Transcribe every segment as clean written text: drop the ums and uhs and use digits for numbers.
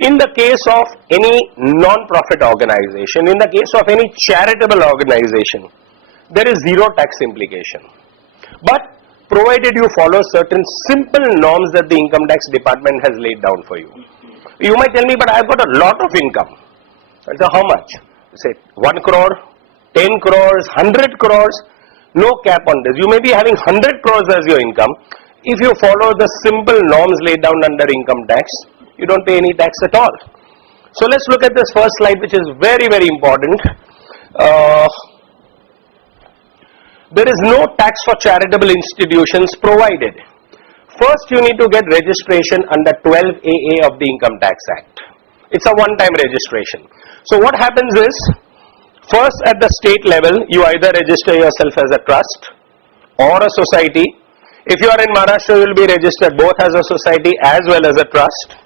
In the case of any non-profit organization, in the case of any charitable organization, there is zero tax implication. But provided you follow certain simple norms that the income tax department has laid down for you. You might tell me, but I've got a lot of income. I say, how much? You say 1 crore, 10 crores, 100 crores. No cap on this. You may be having 100 crores as your income. If you follow the simple norms laid down under income tax, you don't pay any tax at all. So let's look at this first slide, which is very, very important. There is no tax for charitable institutions provided. First, you need to get registration under 12AA of the Income Tax Act. It's a one-time registration. So what happens is, first at the state level, you either register yourself as a trust or a society. If you are in Maharashtra, you will be registered both as a society as well as a trust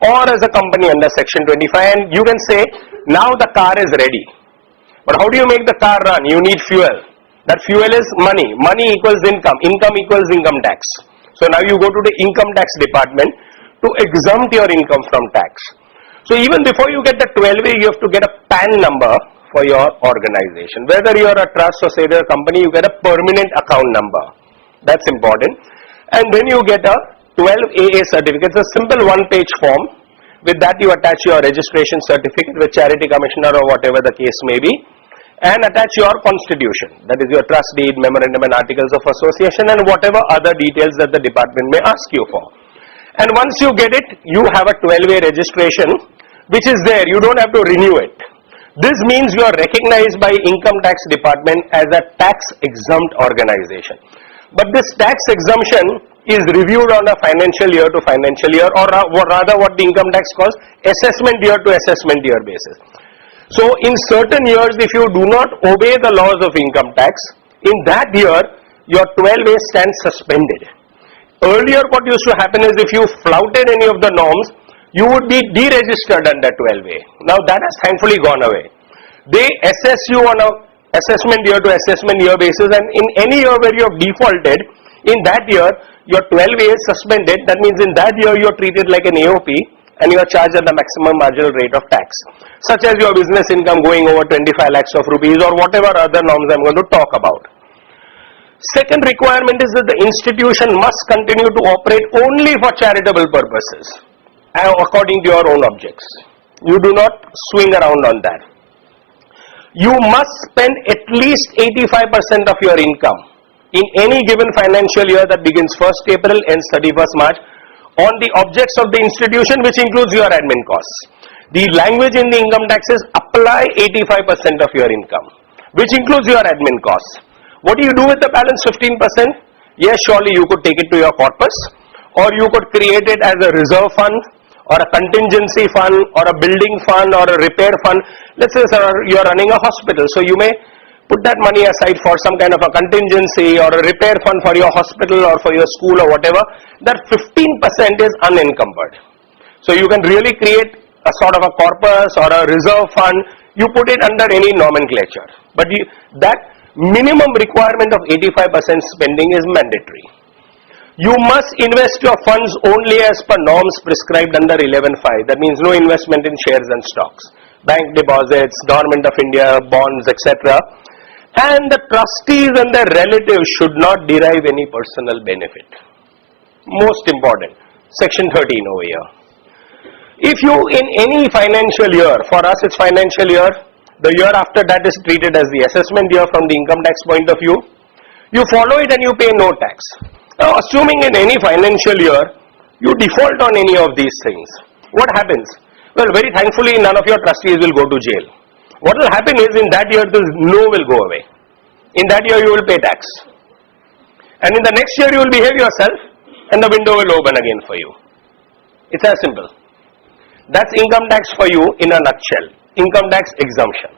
or as a company under Section 25, and you can say, now the car is ready. But how do you make the car run? You need fuel. That fuel is money. Money equals income. Income equals income tax. So now you go to the income tax department to exempt your income from tax. So even before you get the 12A, you have to get a PAN number for your organization. Whether you are a trust or say you're a company, you get a permanent account number. That's important. And then you get a 12AA certificate. It's a simple one-page form. With that you attach your registration certificate with charity commissioner or whatever the case may be, and attach your constitution, that is your trust deed, memorandum and articles of association, and whatever other details that the department may ask you for. And once you get it, you have a 12A registration which is there. You don't have to renew it. This means you are recognized by income tax department as a tax exempt organization. But this tax exemption is reviewed on a financial year to financial year, or rather what the income tax calls assessment year to assessment year basis. So in certain years, if you do not obey the laws of income tax, in that year your 12A stands suspended. Earlier what used to happen is, if you flouted any of the norms, you would be deregistered under 12A. Now that has thankfully gone away. They assess you on a assessment year to assessment year basis, and in any year where you have defaulted, in that year your 12A is suspended. That means in that year you are treated like an AOP and you are charged at the maximum marginal rate of tax, such as your business income going over 25 lakhs of rupees or whatever other norms I am going to talk about. Second requirement is that the institution must continue to operate only for charitable purposes according to your own objects. You do not swing around on that. You must spend at least 85% of your income in any given financial year that begins 1st April and 31st March on the objects of the institution, which includes your admin costs. The language in the income tax is apply 85% of your income, which includes your admin costs. What do you do with the balance 15%? Yes, surely you could take it to your corpus, or you could create it as a reserve fund, or a contingency fund, or a building fund, or a repair fund. Let's say you are running a hospital, so you may put that money aside for some kind of a contingency or a repair fund for your hospital or for your school or whatever. That 15% is unencumbered. So you can really create a sort of a corpus or a reserve fund. You put it under any nomenclature. But that minimum requirement of 85% spending is mandatory. You must invest your funds only as per norms prescribed under 11.5. That means no investment in shares and stocks, bank deposits, Government of India, bonds, etc. And the trustees and their relatives should not derive any personal benefit. Most important, Section 13 over here. If you in any financial year, for us it's financial year, the year after that is treated as the assessment year from the income tax point of view, you follow it and you pay no tax. Now assuming in any financial year, you default on any of these things, what happens? Well, very thankfully none of your trustees will go to jail. What will happen is, in that year the no will go away. In that year you will pay tax. And in the next year you will behave yourself and the window will open again for you. It's as simple. That's income tax for you in a nutshell. Income tax exemption.